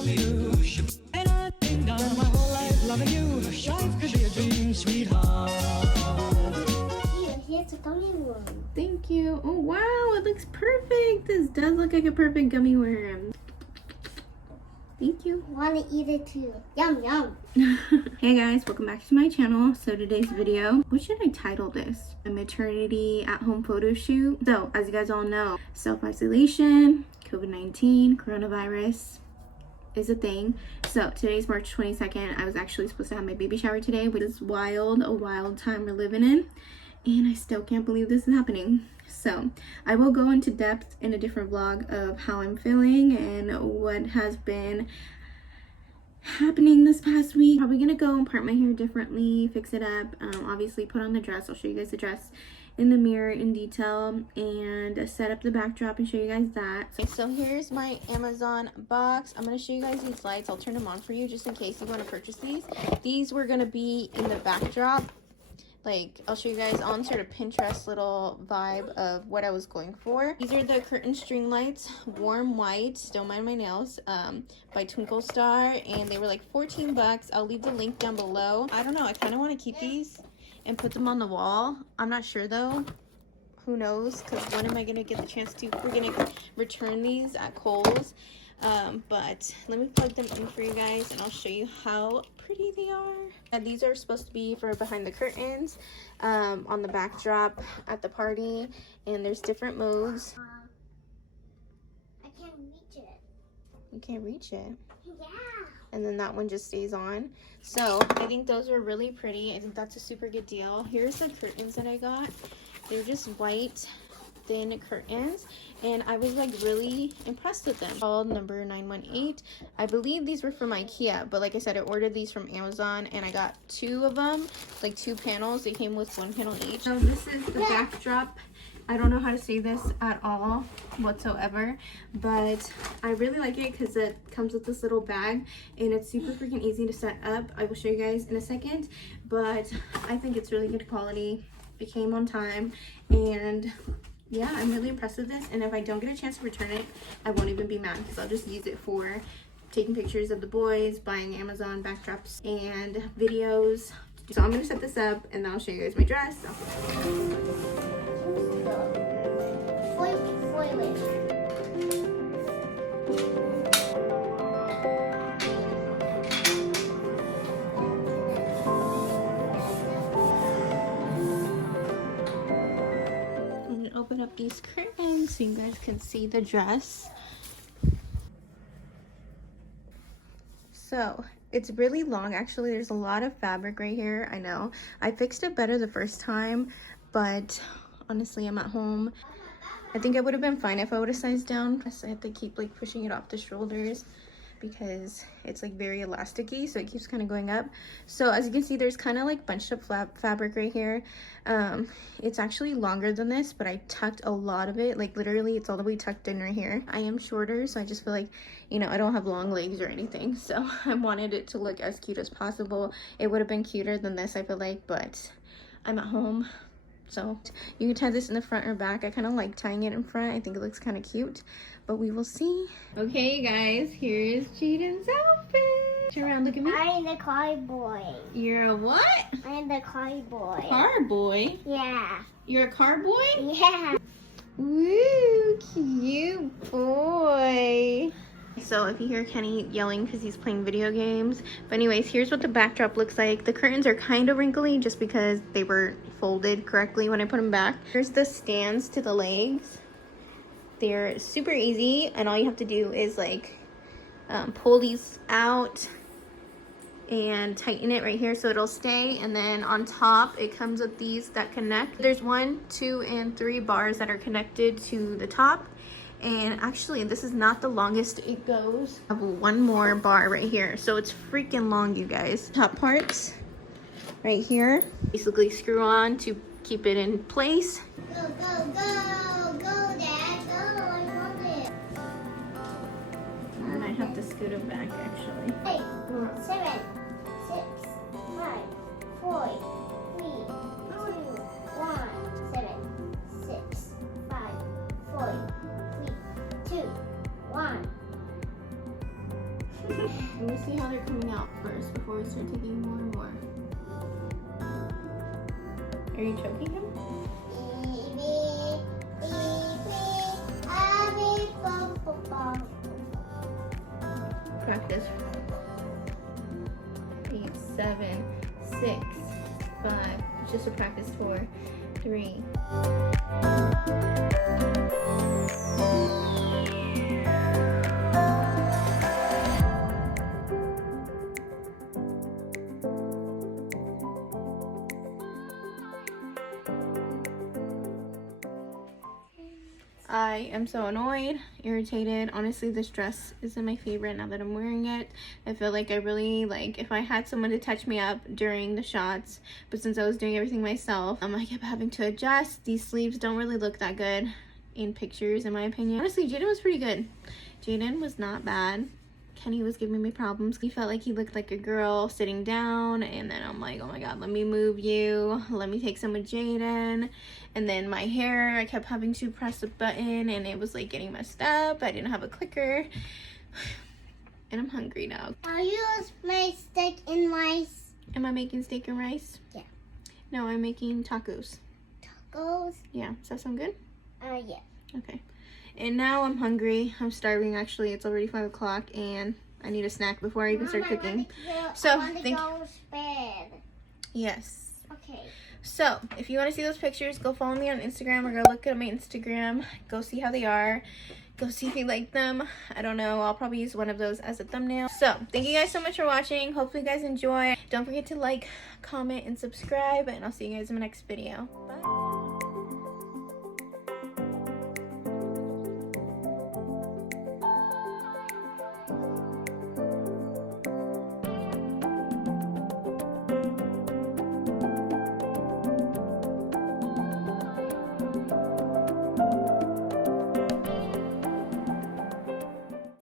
come true. And I think down my whole life loving you. Life could be a dream, sweetheart. Here, here's a gummy worm. Thank you. Oh wow, it looks perfect. This does look like a perfect gummy worm. Thank you. I want to eat it too. Yum, yum. Hey guys, welcome back to my channel. So today's video, what should I title this? A maternity at-home photo shoot. So as you guys all know, self-isolation, COVID-19, coronavirus is a thing. So today's March 22nd. I was actually supposed to have my baby shower today, which is wild, a wild time we're living in. And I still can't believe this is happening. So I will go into depth in a different vlog of how I'm feeling and what has been happening this past week. Probably gonna go and part my hair differently, fix it up, obviously put on the dress. I'll show you guys the dress in the mirror in detail and set up the backdrop and show you guys that. So here's my Amazon box. I'm gonna show you guys these lights. I'll turn them on for you just in case you want to purchase these. These were gonna be in the backdrop. Like, I'll show you guys on sort of Pinterest little vibe of what I was going for. These are the curtain string lights, warm white, don't mind my nails, by Twinkle Star, and they were like 14 bucks. I'll leave the link down below. I don't know, I kind of want to keep these and put them on the wall. I'm not sure though. Who knows? Because when am I going to get the chance to? We're going to return these at Kohl's. But let me plug them in for you guys and I'll show you how pretty they are. And these are supposed to be for behind the curtains, on the backdrop at the party, and there's different modes. I can't reach it. You can't reach it. Yeah. And then that one just stays on. So I think those are really pretty. I think that's a super good deal. Here's the curtains that I got. They're just white thin curtains, and I was like really impressed with them. Called number 918. I believe these were from IKEA, but like I said, I ordered these from Amazon and I got two of them, like 2 panels. They came with 1 panel each. So this is the backdrop. I don't know how to say this at all whatsoever, but I really like it because it comes with this little bag and it's super freaking easy to set up. I will show you guys in a second, but I think it's really good quality. It came on time, and yeah, I'm really impressed with this. And if I don't get a chance to return it, I won't even be mad because I'll just use it for taking pictures of the boys, buying Amazon backdrops and videos. So I'm gonna set this up and then I'll show you guys my dress. Open up these curtains so you guys can see the dress. So it's really long, actually. There's a lot of fabric right here. I know I fixed it better the first time, but honestly, I'm at home. I think I would have been fine if I would have sized down. I have to keep like pushing it off the shoulders because it's like very elasticy, so it keeps kind of going up. So as you can see, there's kind of like bunched up fabric right here. It's actually longer than this, but I tucked a lot of it, like literally it's all the way tucked in right here. I am shorter, so I just feel like, you know, I don't have long legs or anything, so I wanted it to look as cute as possible. It would have been cuter than this, I feel like, but I'm at home. So you can tie this in the front or back. I kind of like tying it in front. I think it looks kind of cute, but we will see. Okay, guys, here's Jayden's outfit. Turn around, look at me. I'm the car boy. You're a what? I'm the car boy. Car boy? Yeah. You're a car boy? Yeah. Woo, cute boy. So if you hear Kenny yelling because he's playing video games. But anyways, here's what the backdrop looks like. The curtains are kind of wrinkly just because they were folded correctly when I put them back. Here's the stands to the legs. They're super easy, and all you have to do is like pull these out and tighten it right here so it'll stay. And then on top it comes with these that connect. There's 1, 2, and 3 bars that are connected to the top. And actually, this is not the longest it goes. I have 1 more bar right here, so it's freaking long, you guys. Top parts right here basically screw on to keep it in place. Go, go, go, go, Dad, go. I want it. I might have to scoot it back, actually. 8, 7, 6, 5, 4, 3, 2, 1, 7, 6, 5, 4, 3, 2, 1. Let me see how they're coming out first before we start taking more and more. Are you choking him? Practice. 8, 7, 6, 5. It's just a practice 4, 3. I am so annoyed, irritated. Honestly, this dress isn't my favorite now that I'm wearing it. I feel like I really, like, if I had someone to touch me up during the shots, but since I was doing everything myself, I kept having to adjust. These sleeves don't really look that good in pictures, in my opinion. Honestly, Jayden was pretty good. Jayden was not bad. Kenny was giving me problems. He felt like he looked like a girl sitting down, and then I'm like, oh my god, let me move you. Let me take some with Jayden. And then my hair, I kept having to press a button, and it was like getting messed up. I didn't have a clicker. And I'm hungry now. Are you my steak and rice? Am I making steak and rice? Yeah. No, I'm making tacos. Tacos? Yeah, does that sound good? Yeah. Okay. And now I'm hungry. I'm starving actually. It's already 5 o'clock and I need a snack before I even start cooking. So think. Yes. Okay. So if you want to see those pictures, go follow me on Instagram or go look at my Instagram. Go see how they are. Go see if you like them. I don't know. I'll probably use one of those as a thumbnail. So thank you guys so much for watching. Hopefully you guys enjoy. Don't forget to like, comment, and subscribe. And I'll see you guys in my next video.